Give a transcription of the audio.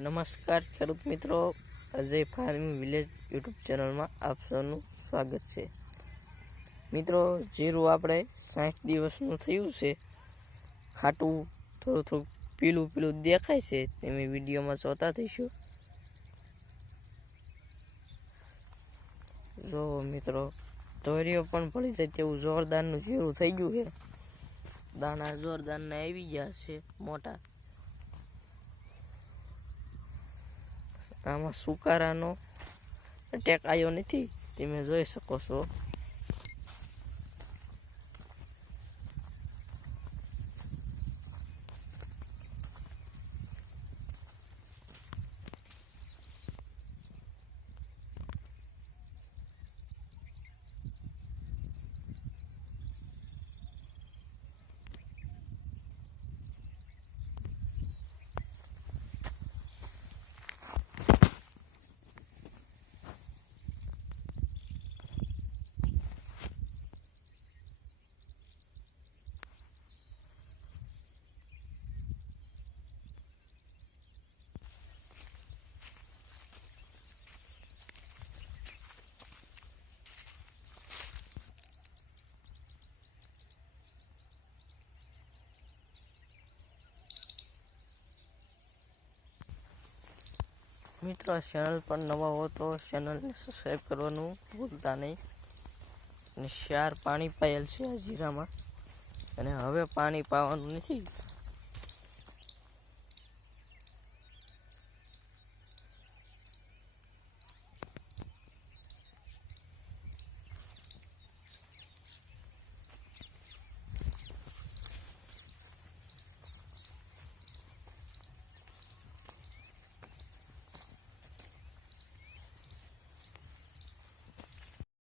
નમસ્કાર ખેડૂત મિત્રો, અજય ફાર્મિંગ વિલેજ યુટ્યુબ ચેનલમાં આપ સૌનું સ્વાગત છે. મિત્રો, જીરું આપણે 60 દિવસનું થયું છે. ખાટું થોડું પીળું દેખાય છે, તમે વિડીયોમાં જોતા થઈશું. જો મિત્રો, ધોરીઓ પણ પડી જાય તેવું જોરદારનું જીરું થઈ ગયું છે. દાણા જોરદારના આવી ગયા છે મોટા. આમાં સુકારાનો અટેક આવ્યો નથી, તમે જોઈ શકો છો. મિત્રો, ચેનલ પર નવા હો તો ચેનલને સબસ્ક્રાઈબ કરવાનું ભૂલતા નહીં. અને 4 પાણી પાયેલ છે આ જીરામાં, અને હવે પાણી પાવાનું નથી.